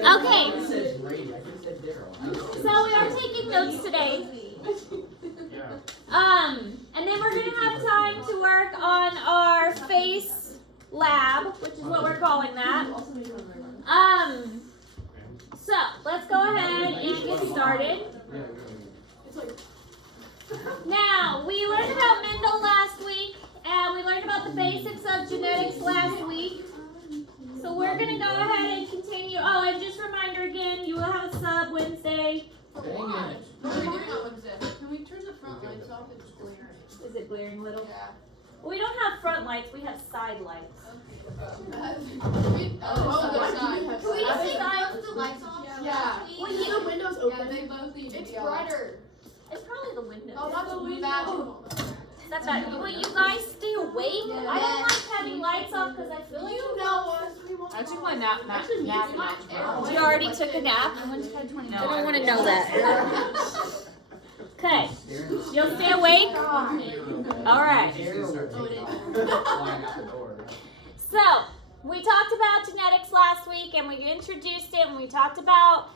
Okay. So we are taking notes today. And then we're gonna have time to work on our face lab, which is what we're calling that. So let's go ahead and get started. Now, we learned about Mendel last week, and we learned about the basics of genetics last week. So we're going to go ahead and continue. Oh, and just a reminder again, you will have a sub Wednesday. Dang it. Can we turn the front lights off? It's glaring. Is it glaring little? Yeah. We don't have front lights, we have side lights. Can we see the lights off? Yeah. Well, you the windows open. Yeah, they both need to be brighter. It's probably the window. Oh, that's a magical. That's right. Will you guys stay awake? Yeah. I don't like having lights off because I feel like You know us. I took my nap. You already took a nap? I don't want to know that. Okay. You'll stay awake? All right. So, we talked about genetics last week and we introduced it and we talked about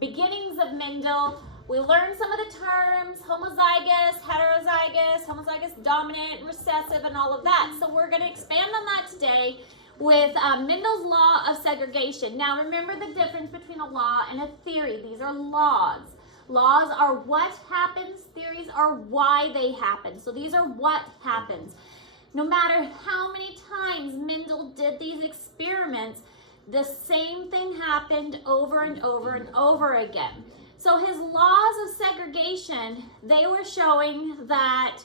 beginnings of Mendel. We learned some of the terms, homozygous, heterozygous, homozygous dominant, recessive, and all of that. So we're going to expand on that today with Mendel's law of segregation. Now remember the difference between a law and a theory. These are laws. Laws are what happens, theories are why they happen. So these are what happens. No matter how many times Mendel did these experiments, the same thing happened over and over and over again. So his laws of segregation, they were showing that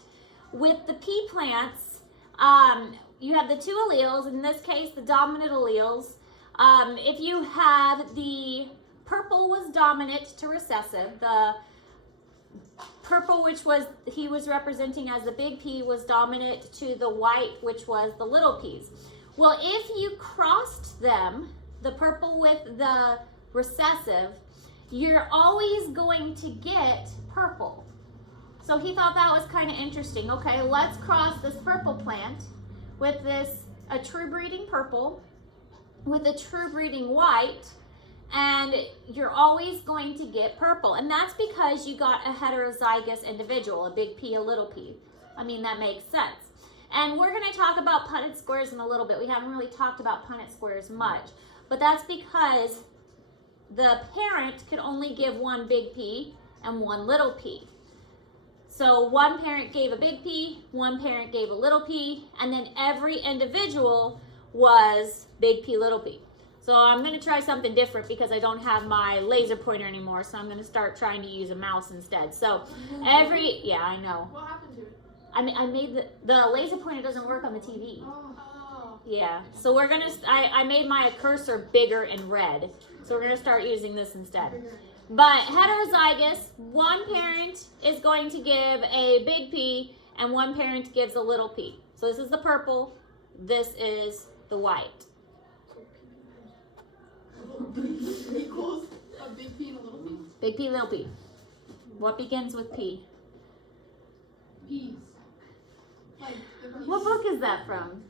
with the pea plants, you have the two alleles, in this case the dominant alleles. If you have the purple was dominant to recessive, the purple, which was he was representing as the big P, was dominant to the white, which was the little p's. Well, if you crossed them, the purple with the recessive, you're always going to get purple. So he thought that was kind of interesting. Okay, let's cross this purple plant with a true breeding purple with a true breeding white, and you're always going to get purple. And that's because you got a heterozygous individual, a big P, a little p. I mean, that makes sense. And we're going to talk about Punnett squares in a little bit. We haven't really talked about Punnett squares much, but that's because the parent could only give one big P and one little p. So one parent gave a big P, one parent gave a little p, and then every individual was big P, little p. So I'm going to try something different because I don't have my laser pointer anymore, so I'm going to start trying to use a mouse instead. So yeah, I know. What happened to it? I made the laser pointer doesn't work on the TV. Yeah, so we're going to, I made my cursor bigger and red. So we're going to start using this instead. But heterozygous, one parent is going to give a big P and one parent gives a little p. So this is the purple, this is the white. Equals a big P and a little P? Big P, little p. What begins with P? Peas. Like What book is that from?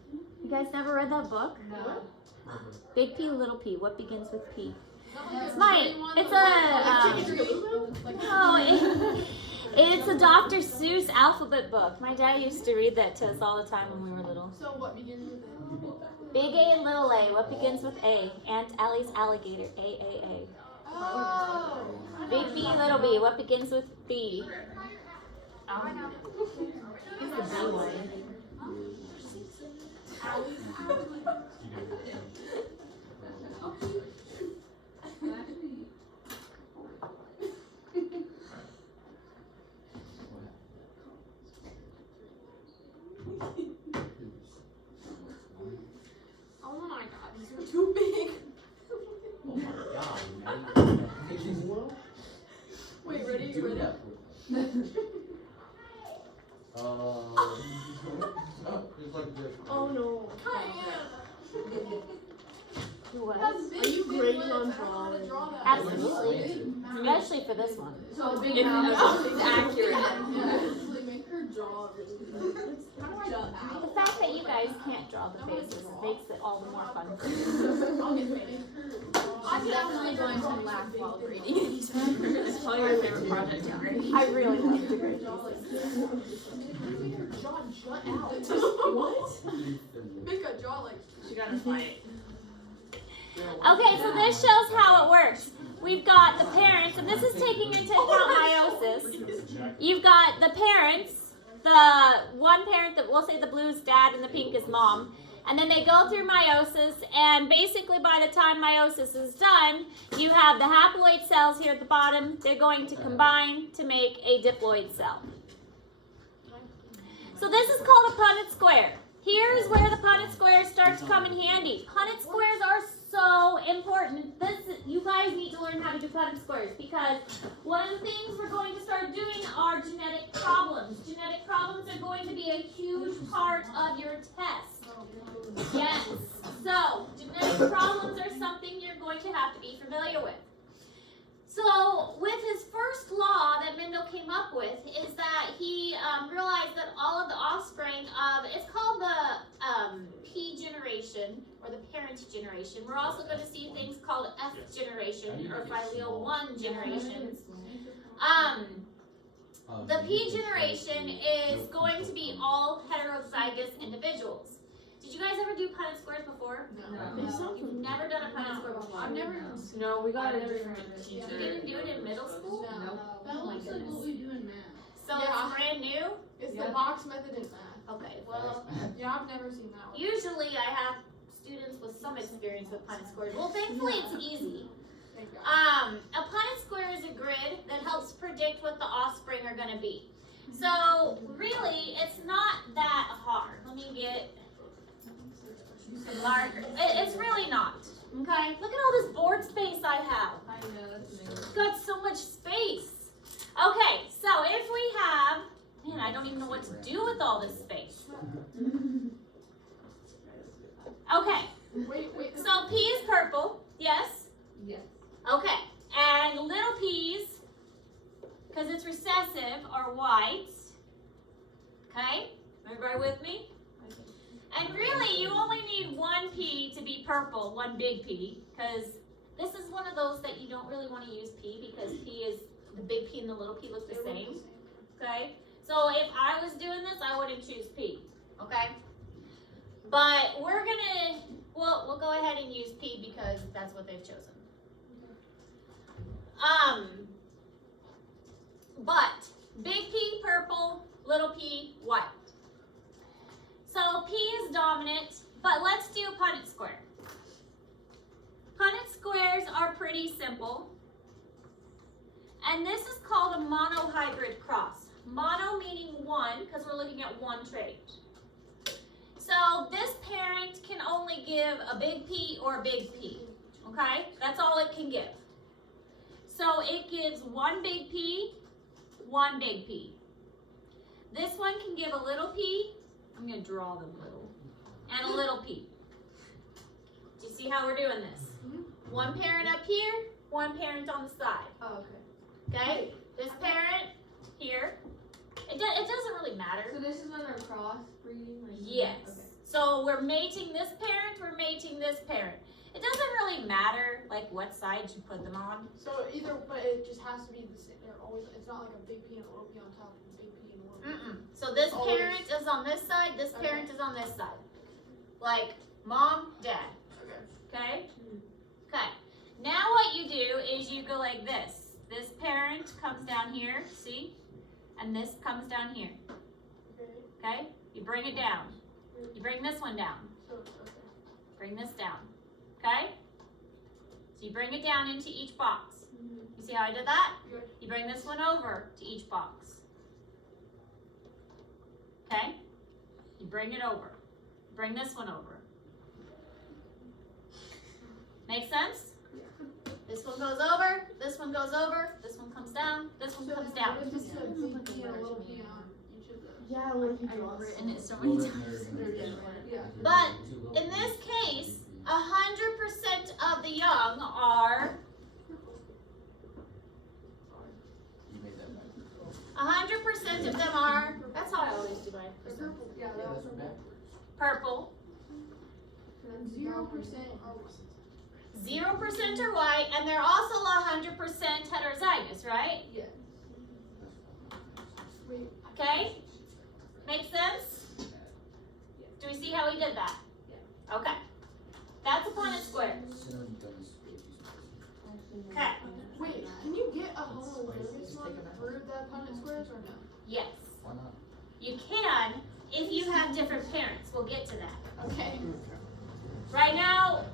You guys never read that book? No. Big P, little p. What begins with P? It's a Dr. Seuss alphabet book. My dad used to read that to us all the time when we were little. So what begins with A? Big A and little a. What begins with A? Aunt Allie's alligator. A. Oh. Big B, little b. What begins with B? Who's the B one? Oh my god, these are too big. Oh my god, man. Wait, ready? Do Ready? that. It's like this. Oh no. What? Are you grading on drawing? Absolutely. Especially for this one. So big It's accurate. Yeah. Make her draw really good. The fact that you guys can't draw the faces makes it all the more fun. I'll get made. I'm definitely going to laugh while grading these papers. It's probably my favorite project to grade. I really love to grade. Make her jaw jut out. What? Make a jaw like. She got a fight. Okay, so this shows how it works. We've got the parents, and this is taking into account meiosis. You've got the parents, the one parent that we'll say the blue is dad and the pink is mom. And then they go through meiosis, and basically by the time meiosis is done, you have the haploid cells here at the bottom. They're going to combine to make a diploid cell. So this is called a Punnett square. Here's where the Punnett squares start to come in handy. Punnett squares are so important. You guys need to learn how to do Punnett squares, because one of the things we're going to start doing are genetic problems. Genetic problems are going to be a huge part of your test. Yes. So genetic problems are something you're going to have to be familiar with. So with his first law that Mendel came up with is that he realized that all of the offspring of, it's called the P generation, or the parent generation. We're also going to see things called F generation, or filial 1 generations. The P generation is going to be all heterozygous individuals. Did you guys ever do Punnett squares before? No. You've never done a Punnett square before? I've never. No, we got a I've never different heard teacher. You didn't do it in middle school? No. Oh my That looks like goodness. what we do in math. So Yeah. it's brand new? It's Yeah. the box method in math. Okay, well, Yeah, I've never seen that one. usually I have students with some experience with Punnett squares. Well, thankfully it's easy. Thank God. A Punnett square is a grid that helps predict what the offspring are going to be. So really, it's not that hard. Let me get a marker. It's really not. Okay, look at all this board space I have. I know, that's amazing. Got so much space. Okay, so if we have, man, I don't even know what to do with all this space. Okay, Wait. so P is purple, yes? Yes. Okay, and little p's, because it's recessive, are white. Okay, everybody with me? And really, you only need one P to be purple, one big P, because this is one of those that you don't really want to use P, because P is, the big P and the little P look the same. Okay, so if I was doing this, I wouldn't choose P. Okay, but we're gonna, we'll go ahead and use P because that's what they've chosen. But big P purple, little p white. So P is dominant, but let's do Punnett square. Punnett squares are pretty simple. And this is called a monohybrid cross. Mono meaning one, because we're looking at one trait. So this parent can only give a big P or a big P. Okay? That's all it can give. So it gives one big P, one big P. This one can give a little p. I'm going to draw them little. And a little p. Do you see how we're doing this? One parent up here, one parent on the side. Oh, okay. Okay? This parent here. It doesn't really matter. So this is when they're crossbreeding? Like, Yes. Okay. So we're mating this parent, we're mating this parent. It doesn't really matter like what side you put them on. So either, but it just has to be the same. They're always. It's not like a big P and a little P on top of a big P and a little P. So this Always. parent is on this side, this Okay. parent is on this side. Like mom, dad. Okay. Okay? Okay. Now what you do is you go like this. This parent comes down here, see? And this comes down here. Okay. Okay? You bring it down. You bring this one down. So okay. Bring this down. Okay? So you bring it down into each box. You see how I did that? Good. You bring this one over to each box. Okay? You bring it over. Bring this one over. Make sense? This one goes over, this one goes over, this one comes down, this one comes down. What if it's a big P and a little P on each of those? Yeah, what if you I've draw written it so many times. Yeah. But in this case, 100% of the young are, 100% of them are, that's how I always do my percent. Yeah, that was backwards. Purple, and 0% are 0% are white, and they're also 100% heterozygous, right? Yeah. Wait. Okay? Make sense? Do we see how we did that? Yeah. Okay. That's a Punnett square. Okay. Wait, can you get a homologous one through the Punnett squares or no? Yes. Why not? You can if you have different parents. We'll get to that. Okay. Right now,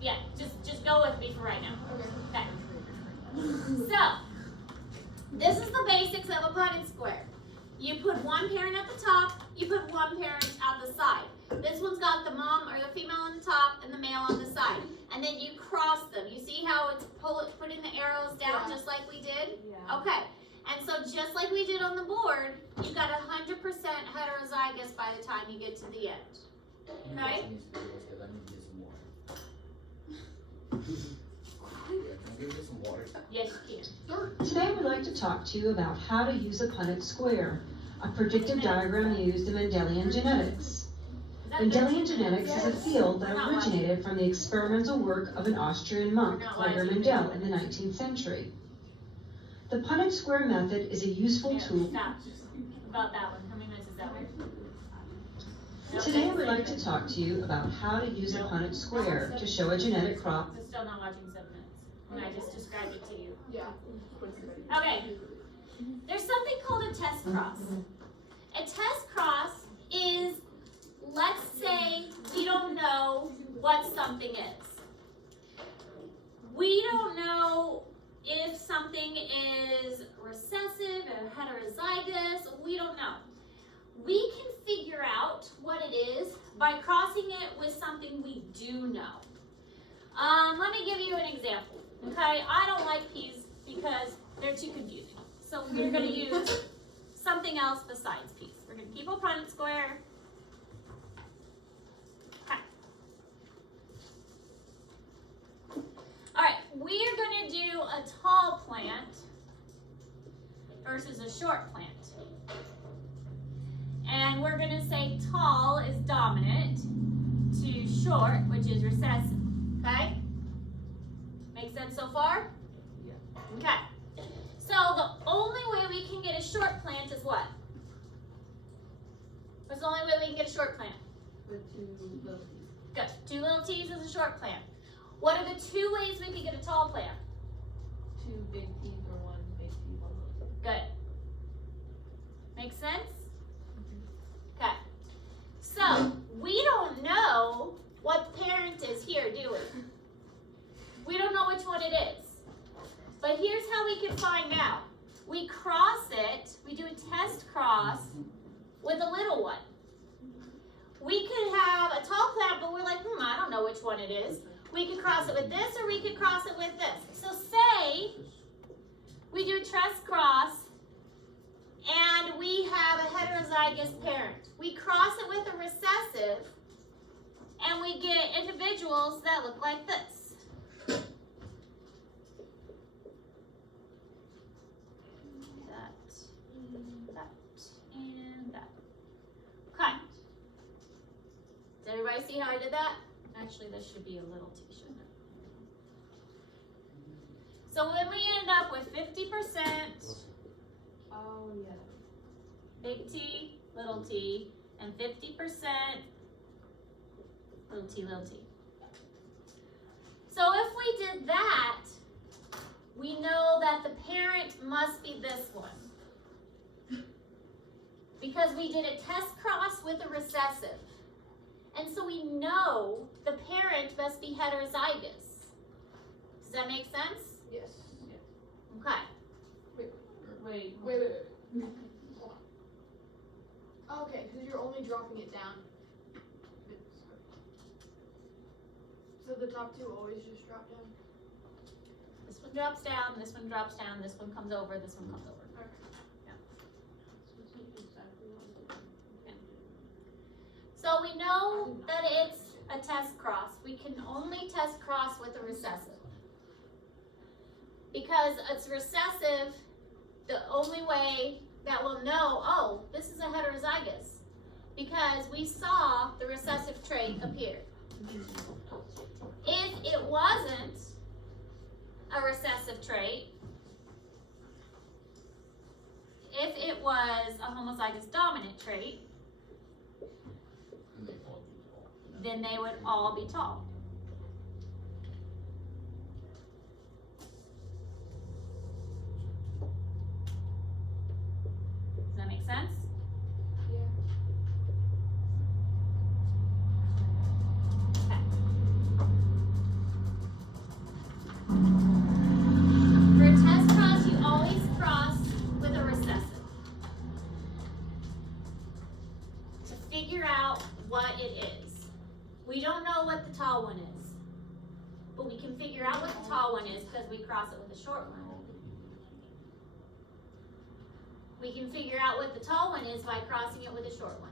yeah, just go with me for right now. Okay. Okay. So, this is the basics of a Punnett square. You put one parent at the top, you put one parent at the side. This one's got the mom or the female on the top and the male on the side. And then you cross them. You see how it's putting the arrows down Yeah. just like we did? Yeah. Okay. And so just like we did on the board, you got 100% heterozygous by the time you get to the end. Okay? I need to get some water. Can I get some water? Yes, you can. Today we'd like to talk to you about how to use a Punnett square, a predictive diagram used in Mendelian genetics. Is that Mendelian good? genetics is a field that originated from the experimental work of an Austrian monk, Gregor Mendel, in the 19th century. The Punnett square method is a useful Yeah, tool. stop. About that one. How many minutes is that one? Nope, Today that's we'd it. like to talk to you about how to use a Punnett square to show a genetic crop. We're still not watching 7 minutes. When I just described it to you. Yeah. Okay. There's something called a test cross. A test cross is, let's say we don't know what something is. We don't know if something is recessive or heterozygous. We don't know. We can figure out what it is by crossing it with something we do know. Let me give you an example. Okay, I don't like peas because they're too confusing. So we're going to use something else besides peas. We're going to keep a Punnett square. Okay. All right, we are going to do a tall plant versus a short plant. And we're going to say tall is dominant to short, which is recessive. Okay? Make sense so far? Yeah. Okay. So the only way we can get a short plant is what? What's the only way we can get a short plant? With 2 little teeth. Good. 2 little t's is a short plant. What are the 2 ways we could get a tall plant? 2 big teeth or 1 big teeth, 1 little teeth. Good. Make sense? Okay. So we don't know what parent is here, do we? We don't know which one it is. But here's how we can find out. We cross it, we do a test cross with a little one. We could have a tall plant, but we're like, I don't know which one it is. We could cross it with this or we could cross it with this. So say we do a test cross and we have a heterozygous parent. We cross it with a recessive and we get individuals that look like this. And that. Okay. Does everybody see how I did that? Actually, this should be a little t, shouldn't it? So then we end up with 50% Oh, yeah. big T, little t, and 50% little t, little t. So if we did that, we know that the parent must be this one. Because we did a test cross with a recessive. And so we know the parent must be heterozygous. Does that make sense? Yes. Okay. Wait. Wait. Hold on. Okay, because you're only dropping it down. So the top 2 always just drop down? This one drops down, this one drops down, this one comes over, this one comes over. Okay. So we know that it's a test cross. We can only test cross with a recessive. Because it's recessive, the only way that we'll know, oh, this is a heterozygous. Because we saw the recessive trait appear. If it wasn't a recessive trait, if it was a homozygous dominant trait, And they all do tall. then they would all be tall. Does that make sense? For a test cross, you always cross with a recessive to figure out what it is. We don't know what the tall one is, but we can figure out what the tall one is because we cross it with a short one. We can figure out what the tall one is by crossing it with a short one.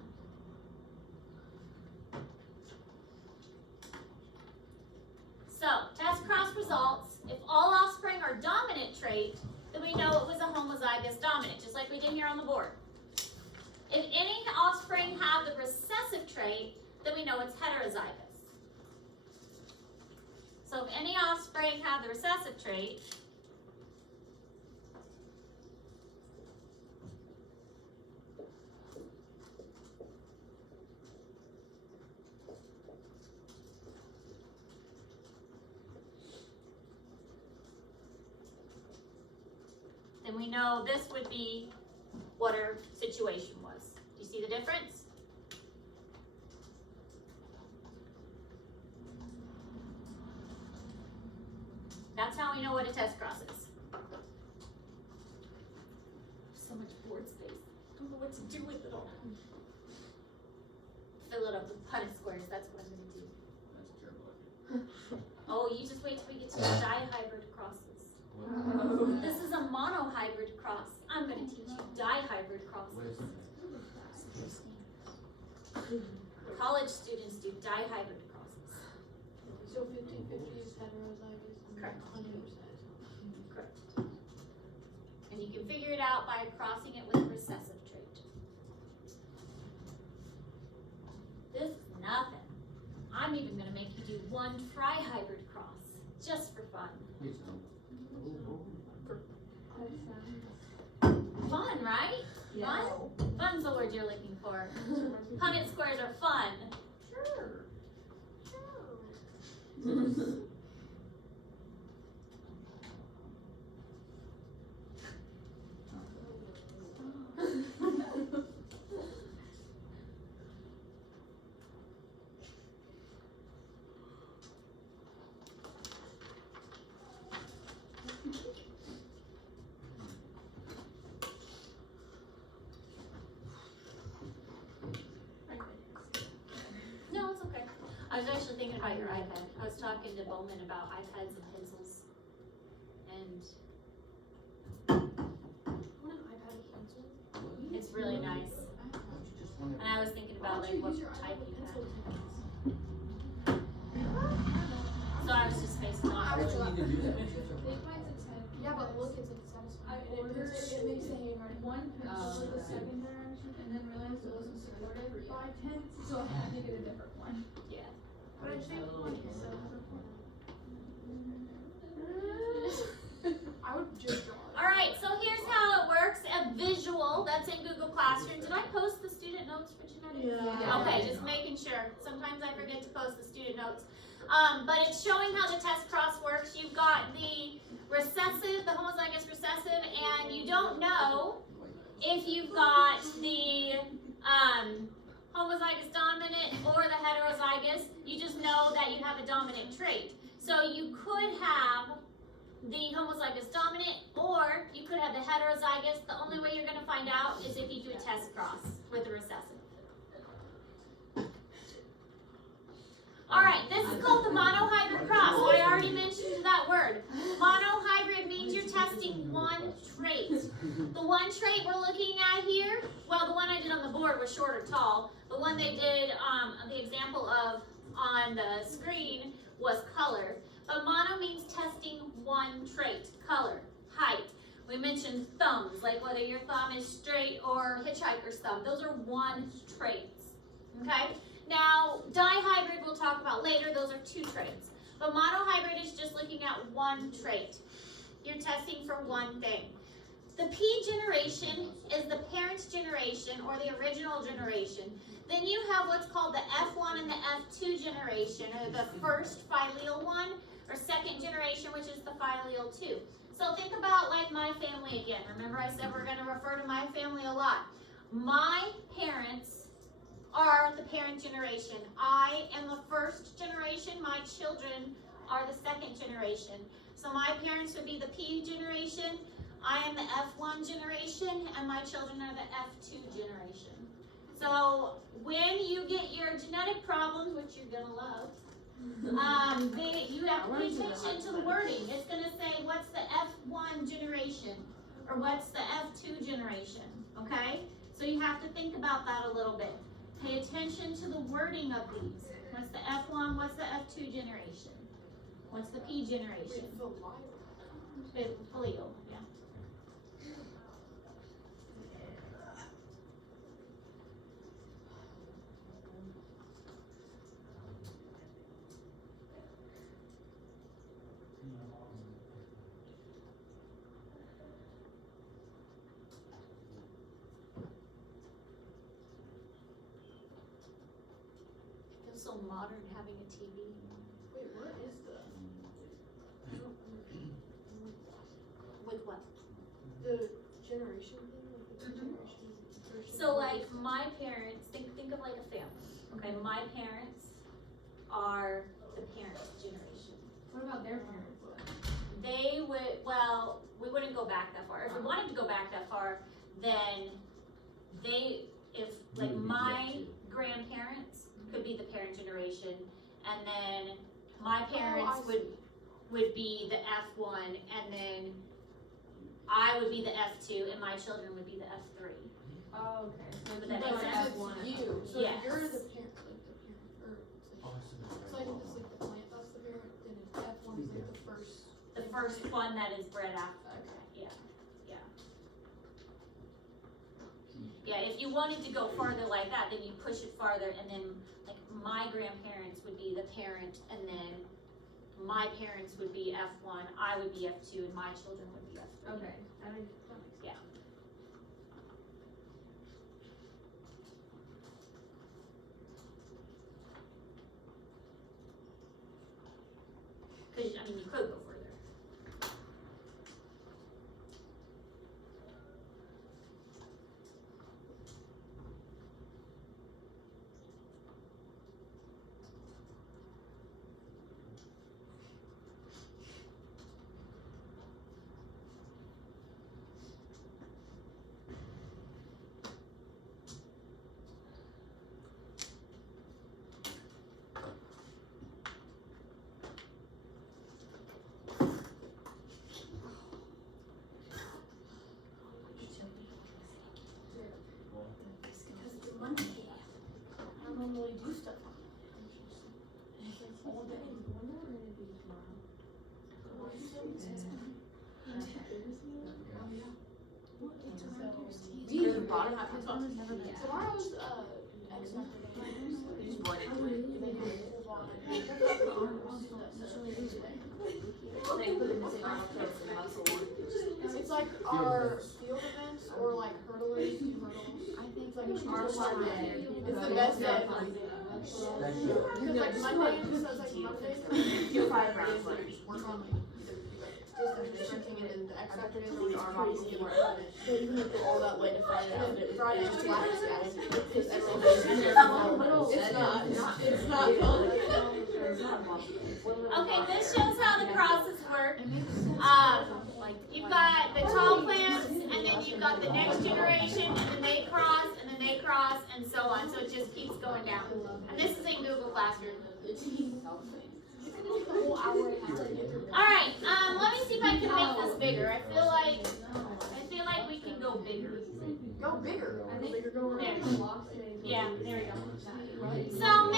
So, test cross results. If all offspring are dominant trait, then we know it was a homozygous dominant, just like we did here on the board. If any offspring have the recessive trait, then we know it's heterozygous. So if any offspring have the recessive trait, then we know this would be what our situation was. Do you see the difference? That's how we know what a test cross is. So much board space. I don't know what to do with it all. Fill it up with Punnett squares. That's what I'm going to do. That's terrible. Oh, you just wait till we get to the dihybrid crosses. This is a monohybrid cross. I'm going to teach you dihybrid crosses. What is that? College students do dihybrid crosses. So 50-50 is heterozygous and Correct. 100%. Correct. And you can figure it out by crossing it with a recessive trait. This is nothing. I'm even going to make you do one trihybrid cross, just for fun. Please don't. Fun, right? Fun? Fun's the word you're looking for. Punnett squares are fun. Sure. No, it's okay. I was actually thinking about your iPad. I was talking to Bowman about iPads and pencils. And it's really nice. And I was thinking about like what type you have. So I was just basing off. Why would you need to do that? Yeah, but look, it's like satisfying. It makes the handwriting. One pencil with the second direction and then realized it wasn't supported by pens, so I had to get a different one. Yeah. But I think one is so I would just draw it. All right, so here's how it works. A visual that's in Google Classroom. Did I post the student notes for genetics? Yeah. Okay, just making sure. Sometimes I forget to post the student notes. But it's showing how the test cross works. You've got the recessive, the homozygous recessive, and you don't know if you've got the homozygous dominant or the heterozygous. You just know that you have a dominant trait. So you could have the homozygous dominant, or you could have the heterozygous. The only way you're going to find out is if you do a test cross with the recessive. Alright, this is called the monohybrid cross. So I already mentioned that word. Monohybrid means you're testing one trait. The one trait we're looking at here, well, the one I did on the board was short or tall. The one they did the example of on the screen was color. But mono means testing one trait, color, height. We mentioned thumbs, like whether your thumb is straight or hitchhiker's thumb. Those are one traits, okay? Now, dihybrid we'll talk about later. Those are two traits. But monohybrid is just looking at one trait. You're testing for one thing. The P generation is the parent generation or the original generation. Then you have what's called the F1 and the F2 generation, or the first filial one, or second generation, which is the filial 2. So think about like my family again. Remember I said we're going to refer to my family a lot. My parents are the parent generation. I am the first generation. My children are the second generation. So my parents would be the P generation. I am the F1 generation, and my children are the F2 generation. So when you get your genetic problems, which you're gonna love, you have to pay attention to the wording. It's gonna say what's the F1 generation or what's the F2 generation. Okay, so you have to think about that a little bit. Pay attention to the wording of these. What's the F1? What's the F2 generation? What's the P generation? Filial, yeah. Feels so modern having a TV. Wait, what is the? With what? The generation thing? Like the generation versus So what like is- my parents, think of like a family. Okay, my parents are the parent generation. What about their parents? They would, well, we wouldn't go back that far. If we wanted to go back that far, then if like my grandparents could be the parent generation, and then my parents would be the F1, and then I would be the F2, and my children would be the F3. Oh, okay. Would that But make sense? it's you, so Yes. if you're the parent, so like if it's like the plant that's the parent, then F1 is like the first. The first one that is bred after. Okay. Yeah. Yeah, if you wanted to go farther like that, then you push it farther, and then like my grandparents would be the parent, and then my parents would be F1, I would be F2, and my children would be F3. Okay. That makes sense. Yeah. Because, I mean, you could go further. Because it's Monday. I don't normally do stuff on it. All day. The bottom half of the never been. Tomorrow's X Factor day. They just brought it to it. They put it in the same aisle as the muscle one. It's like our field events or like hurdlers do hurdles. I think it's like Our fun day. It's the best day. That's Because like Monday, it says like Monday. You're 5 rounds left. Work on like either sprinting and then the X Factor days are our crazy. So you can go all that way to Friday. And then Friday just laughs guys. Because everyone it's not fun. Okay, this shows how the crosses work. You've got the tall plants, and then you've got the next generation, and then they cross, and then they cross, and so on. So it just keeps going down. And this is in Google Classroom. All right, let me see if I can make this bigger. I feel like we can go bigger. Go bigger. I think Bigger, go There. around. Yeah, there we go. So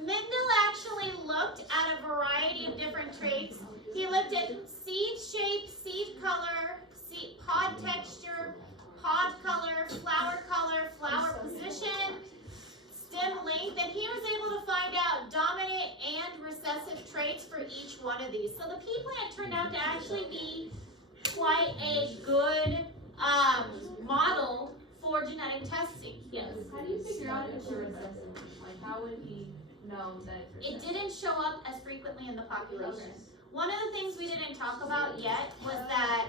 Mendel actually looked at a variety of different traits. He looked at seed shape, seed color, pod texture, pod color, flower position, stem length, and he was able to find out dominant So the pea plant turned out to actually be quite a good model for genetic testing. Yes. How do you figure out if they're recessive? Like, how would he know that it's It recessive? didn't show up as frequently in the population. One of the things we didn't talk about yet was that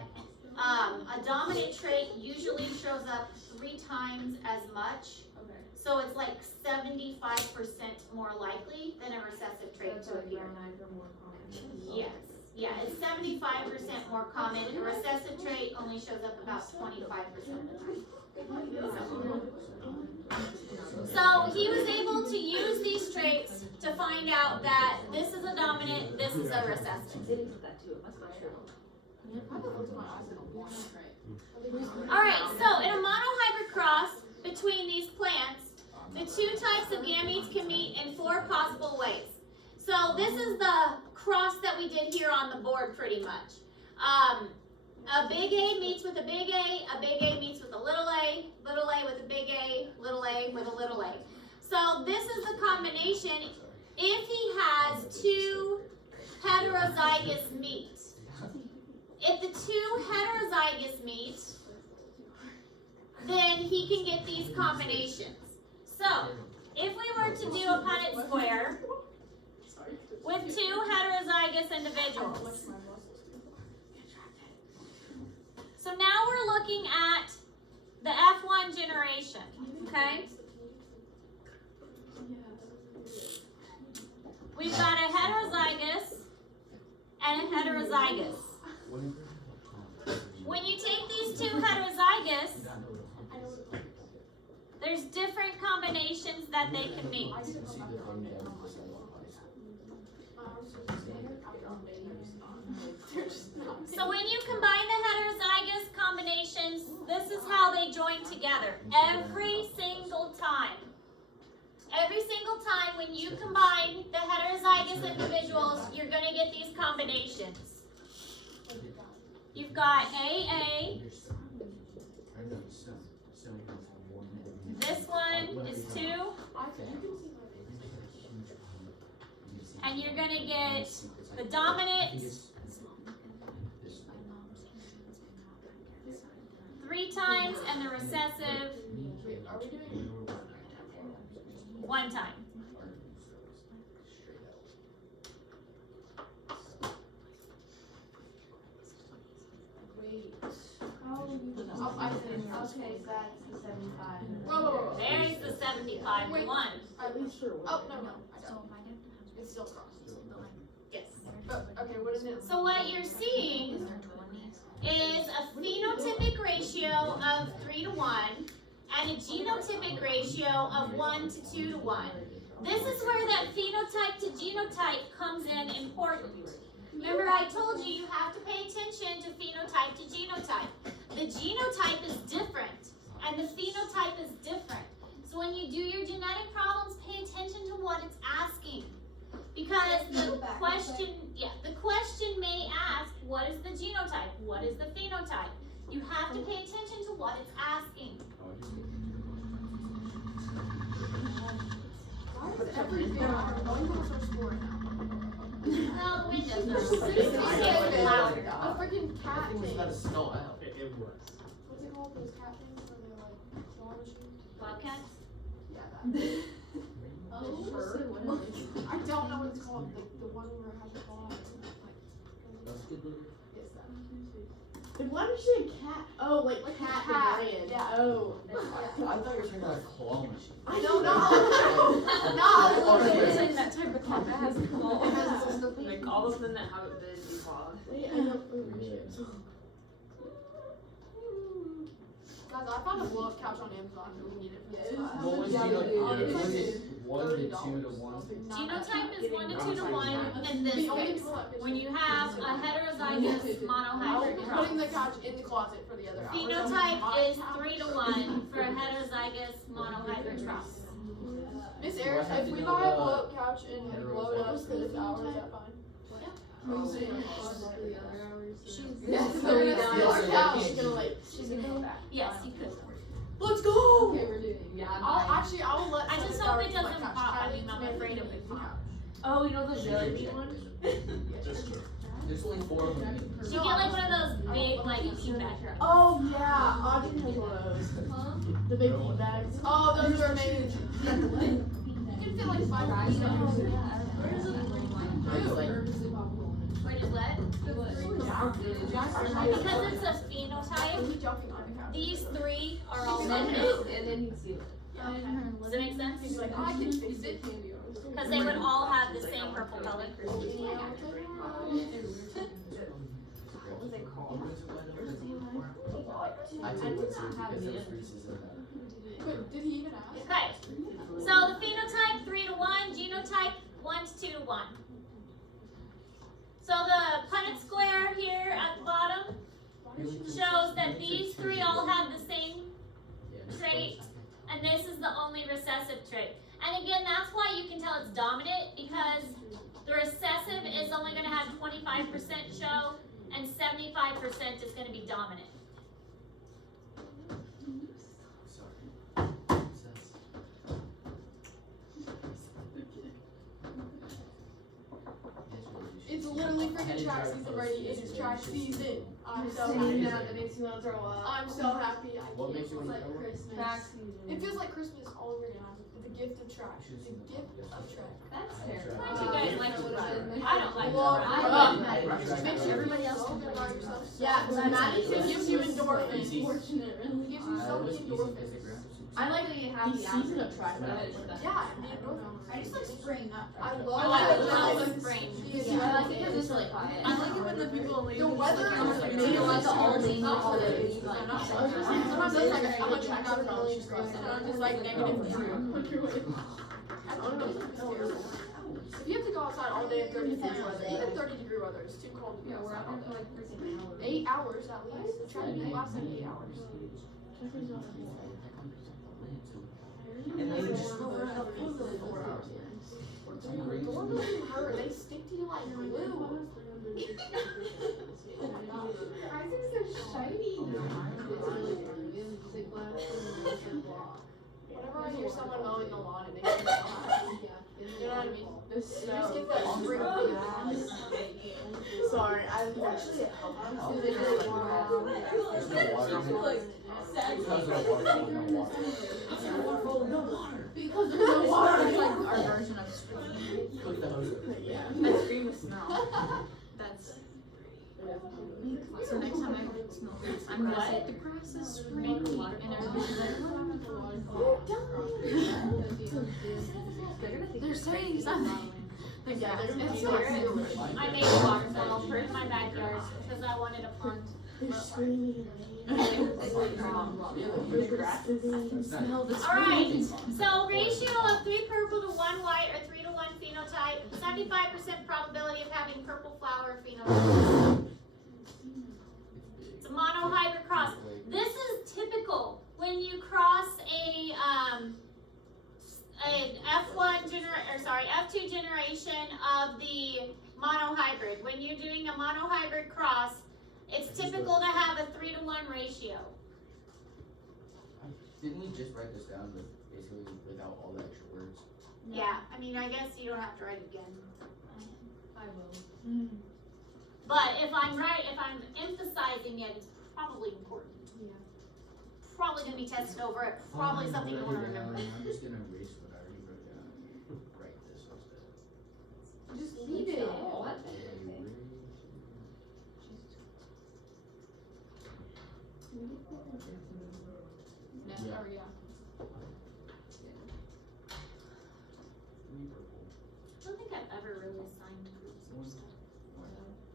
a dominant trait usually shows up 3 times as much. Okay. So it's like 75% more likely than a recessive trait That's to like appear. brown eyes are more common. Yes. Yeah, it's 75% more common. A recessive trait only shows up about 25% of the time. So he was able to use these traits to find out that this is a dominant, this is a recessive. Alright, so in a monohybrid cross between these plants, the 2 types of gametes can meet in 4 possible ways. So this is the cross that we did here on the board pretty much. A big A meets with a big A meets with a little A with a big A with a little a. So this is the combination if he has 2 heterozygous meet. If the 2 heterozygous meet, then he can get these combinations. So, if we were to do a Punnett square with 2 heterozygous individuals, so now we're looking at the F1 generation, okay? We've got a heterozygous and a heterozygous. When you take these 2 heterozygous, there's different combinations that they can meet. So when you combine the heterozygous combinations, this is how they join together every single time. Every single time when you combine the heterozygous individuals, you're going to get these combinations. You've got AA. This one is 2. And you're going to get the dominant 3 times and the recessive 1 time. Okay, so that's the 75. Whoa. There's the 75 to 1. At least for oh no, I don't. It's still crossed. Yes. Okay, what is it? So what you're seeing is a phenotypic ratio of 3 to 1 and a genotypic ratio of 1 to 2 to 1. This is where that phenotype to genotype comes in important. Remember I told you have to pay attention to phenotype to genotype. The genotype is different and the phenotype is different. So when you do your genetic problems, pay attention to what it's asking. Because the question may ask, what is the genotype? What is the phenotype? You have to pay attention to what it's asking. Why is everything going to our school right now? No, the window's not. It's It's louder. a freaking cat It was thing. about to snow out. It was. What's it called? Those cat things where they're like claw machines? Wildcats? Yeah, that. Oh, Sure. I don't know what it's called. The one where it has a claw. That's good. Yes, that. Then why did you say cat? Oh, like cat the brand. Yeah. Oh. I thought you were talking about a claw machine. I don't know. Okay. It's like that type of cat that has a claw. It has a system. Like all of them that haven't been evolved. Wait, I don't appreciate it. Guys, I found a blow up couch on Amazon. Do we need it for this class? What was was it 1 to 2 to 1? Genotype is 1 to 2 to 1 in this The only case. blow-up is When you have a heterozygous monohybrid I'm cross. putting the couch in the closet for the other hours. Phenotype is 3 to 1 for a heterozygous monohybrid cross. Miss Do I Eris, have if to we know buy a the blow up couch and blow it up for this hour, is that fine? Yeah, so so we're we gonna got steal our couch. She's gonna like, she's gonna go back. Yes, you could. Let's go! Okay, we're doing. Yeah, I will let. I just hope it doesn't pop. I mean, I'm afraid of it. Oh, you know the jelly bean one? Just true. There's only 4 of them. You get like one of those big like bean bags. Oh yeah, Audrey has one of those. The big bean bags. Oh, those are amazing. You can fit like 5 people. Where does what? Because it's a phenotype, these 3 are all negative. And then he'd see it. Does it make sense? He's like, I can fix it. Because they would all have the same purple color. I take what's in because there was Reese's in that. Wait, did he even ask? Okay. So the phenotype 3 to 1, genotype 1 to 2 to 1. So the Punnett square here at the bottom shows that these 3 all have the same trait, and this is the only recessive trait. And again, that's why you can tell it's dominant, because the recessive is only going to have 25% show, and 75% is going to be dominant. It's literally freaking track season already. It's track season. I'm so happy. That makes me want to throw up. I'm so happy. I What can't. makes you want to throw up? Track season. It feels like Christmas all over again. The gift of track. The gift of track. That's terrible. Why do you guys like to run? I don't like to Well, run. it makes you everybody else feel good about yourself. Yeah, Maddie It gives you endorphins. Easy. It gives you so many endorphins. I like that you have The season of track. Yeah, the endorphins. I just like spraying up. I Oh, love I it. love spring. Yeah, I like it because it's really quiet. I like it when the people leave. The weather is You amazing. don't like the all day, all day. Sometimes it's like I'm a track out of million stress and I'm just like negative 2. I don't know. If you have to go outside all day in 30 degree weather, even 30-degree weather is too cold to be Yeah, we're outside. out there for like freaking hours. 8 hours at least. The track meet lasts like 8 hours. And then just The one doesn't hurt. They stick to you like glue. I think they're shiny. Whenever I hear someone mowing the lawn, it makes me laugh. You know what I mean? You just get that spring feeling. Sorry, I'm actually at home. there's no water in it. Because of the water. Because there's no water. It's like our version of scream. Put the hose in. I scream with smell. That's. So next time I smell grass, I'm gonna say the grass is sprinkly, and everybody's like, they're saying something. Yeah, It's I made a waterfall in my backyard because I wanted a pond. They're screaming. Alright, so ratio of 3 purple to 1 white or 3 to 1 phenotype, 75% probability of having purple flower phenotype. It's a monohybrid cross. This is typical when you cross F2 generation of the monohybrid. When you're doing a monohybrid cross, it's typical to have a 3 to 1 ratio. Didn't we just write this down with basically without all the extra words? Yeah, I mean, I guess you don't have to write it again. I will. But if I'm emphasizing it, it's probably important. Yeah. Probably gonna be tested over it. Probably something you want to remember. I'm just gonna erase what I already wrote down. Write this instead. just leave it. What? Yeah. Oh, yeah. 3 purple. I don't think I've ever really assigned groups or stuff.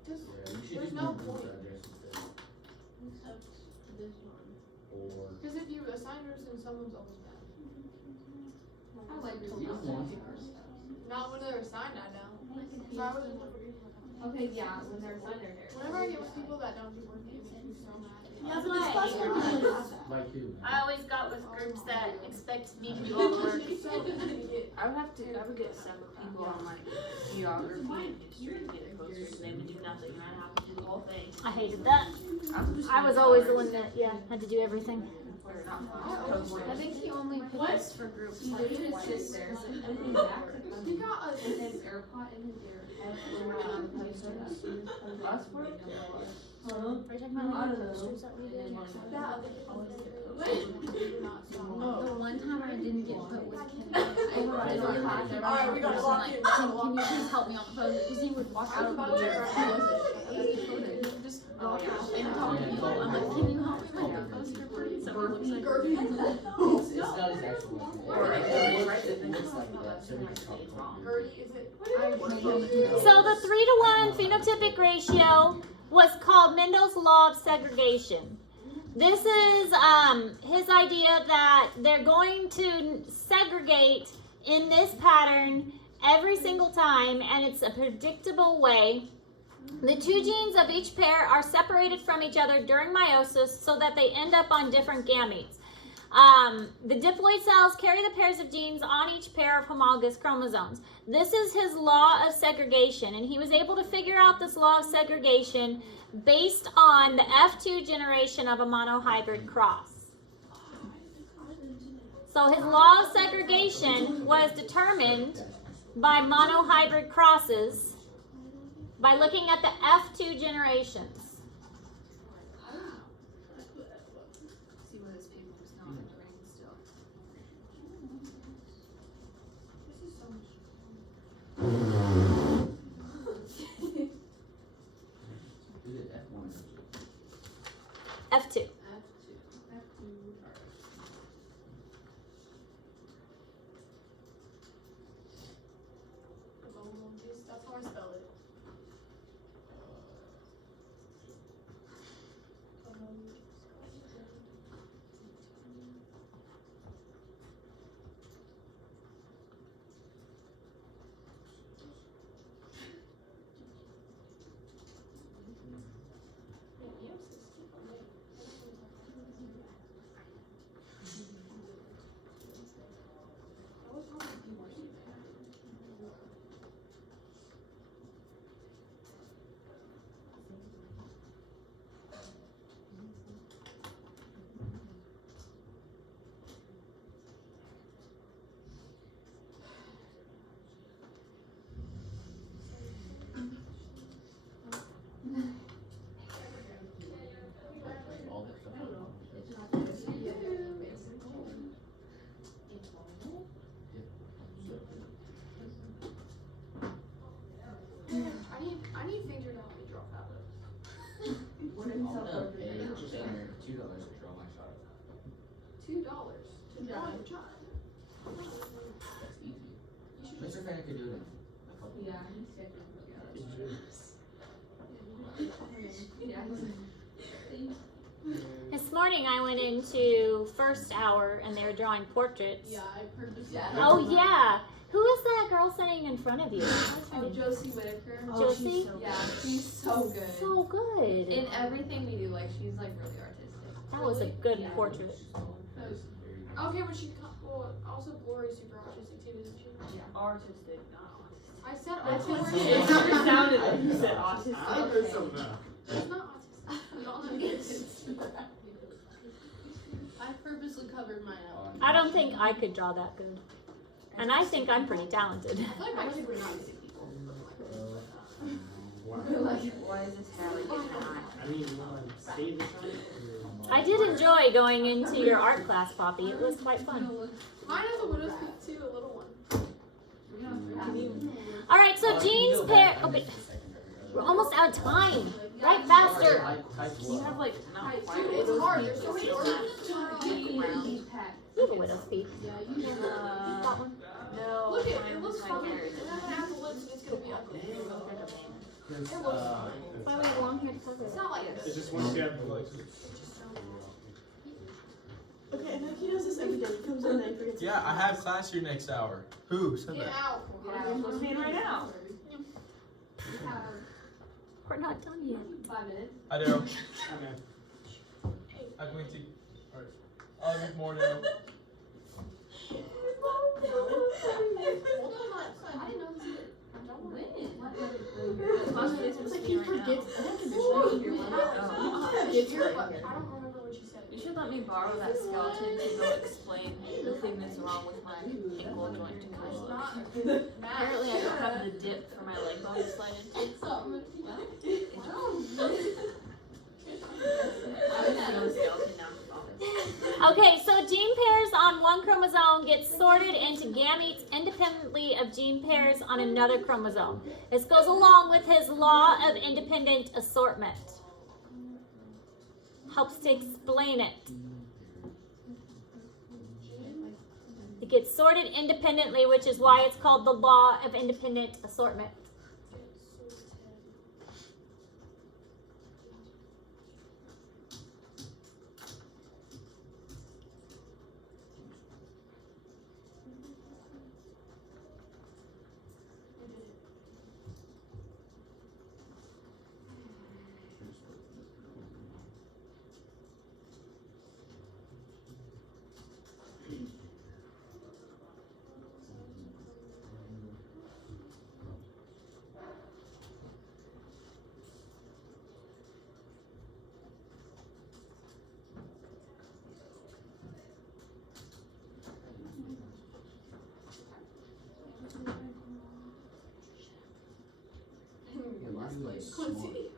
Just, Yeah, we should there's just no do group point. address instead. Except this one. Or Because if you assign groups, then someone's always bad. I like to You listen want- to our stuff. Not when they're assigned, I know. So I was Okay, yeah, when they're done, they're there. whenever I get with people that don't do work, it makes me so mad. That's why I hate groups. like who? I always got with groups that expect me to do all the work. I would get several people on like geography and history and get posters and they would do nothing and I'd have to do the whole thing. I hated that. I was always the one that, had to do everything. I think he only put this for groups like twice. He got a And his AirPod in his ear. Us were? Huh? Are you talking about I like don't the know. posters that we did? Oh. The one time I didn't get put with Kenny, I literally had to Alright, we gotta person lock like, in. can you please help me on the poster? Because he would walk out of the room. Just walk out and talk to people. I'm like, can you help me with the poster, please? Someone looks like It's not his actual name. It's like that. So it's called So the 3-to-1 phenotypic ratio was called Mendel's law of segregation. This is his idea that they're going to segregate in this pattern every single time, and it's a predictable way. The 2 genes of each pair are separated from each other during meiosis so that they end up on different gametes. The diploid cells carry the pairs of genes on each pair of homologous chromosomes. This is his law of segregation, and he was able to figure out this law of segregation based on the F2 generation of a monohybrid cross. So his law of segregation was determined by monohybrid crosses by looking at the F2 generations. See what his paper was not in the ring still. Is it F1 or F2. That's how I spell it. all that stuff? I need things to help me draw that. I'll pay $2 to draw my shot. $2 to draw your child. That's easy. Mr. Fanny could do it in a couple. Yeah, he's taking This morning I went into first hour and they were drawing portraits. Yeah, I purposely. Oh yeah. Who is that girl sitting in front of you? What's her Oh, name? Josie Whitaker. Josie? Yeah, she's so good. So good. In everything we do, like she's like really artistic. That was a good portrait. Okay, but she well, also Glory's super artistic too, isn't she? Yeah, artistic, not autistic. I said That's artistic. what it sounded like you said I autistic. heard something now. She's not autistic. We all know this. I purposely covered mine up. I don't think I could draw that good. And I think I'm pretty talented. I feel like my kids were not autistic people. Why is this Harry getting high? I mean, you want to save the time? I did enjoy going into your art class, Poppy. It was quite fun. Mine has a widow's peak too, a little one. All right, so Jean's pair. Oh, wait. We're almost out of time. Write faster. You have like not quite Dude, it's hard. There's so many words. You have a widow's peak. That one? No. Look at it. It looks fun. It doesn't have the lips, and it's gonna be ugly. Why we have long hair to cover It's it? not like It's this. just once you have the like. Okay, and then he does this every day. He comes in and he forgets. Yeah, I have class here next hour. Who said Get that? out. We're seeing right now. We're not done yet. 5 minutes. I do. Okay. I'm going to. I'll get more now. I didn't know this either. Don't win. It's like he forgets. I think conditioning here. I don't remember what she said. should let me borrow that skeleton to go explain the thing that's wrong with my ankle joint to Kyla. Apparently I don't have the dip for my leg bone to slide into. I would throw the skeleton down to vomit. Okay, so gene pairs on one chromosome get sorted into gametes independently of gene pairs on another chromosome. This goes along with his law of independent assortment. Helps to explain it. It gets sorted independently, which is why it's called the law of independent assortment. Your last place. Cheating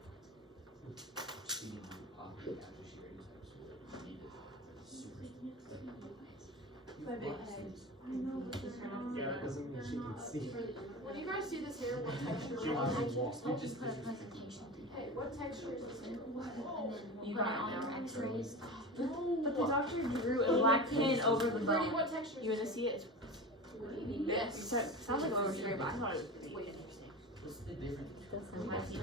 on Poppy after she raised her school. My big head. Yeah, that doesn't mean she can see. When you guys see this hair, what texture? She can walk. Hope you put a presentation today. Hey, what texture is this hair? And then You put it got it on now. your x-rays. But the doctor drew a black pin over the Brittany, bone. what texture is You wanna this? see it? Yes. So, sounds like a little tray, but I thought it was pretty interesting. What's the difference?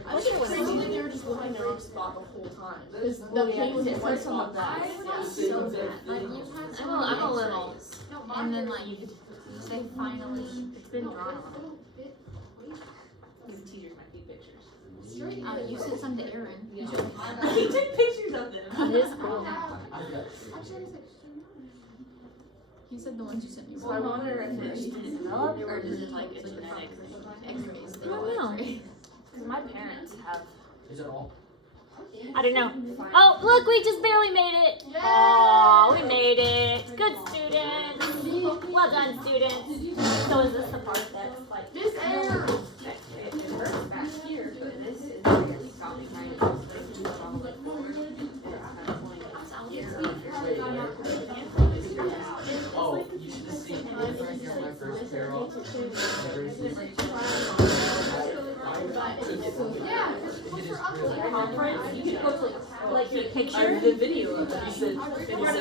I wish it was something they were just looking their own spot the whole time. Because the pain was in one spot. I was so bad. Like you had so many I'm a little. x-rays. And then like they finally It's been drawn on. These teachers might be pictures. you sent some to Aaron. He took pictures of them. It is cool. I've got three. He said the ones you sent me So were I wonder if it just didn't develop or or is is it it like like a genetic thing? x-rays? I don't know. Because my parents have. Is it all? I don't know. Oh, look, we just barely made it. Oh, we made it. Good students. Well done, students. So is this the part that's like This air! It hurts back here, but this is where you're stopping right at this place to go all the way forward. Oh, you should have seen me right here on my first pair off. Yeah, conference? You could go to like your picture. The video of it. You said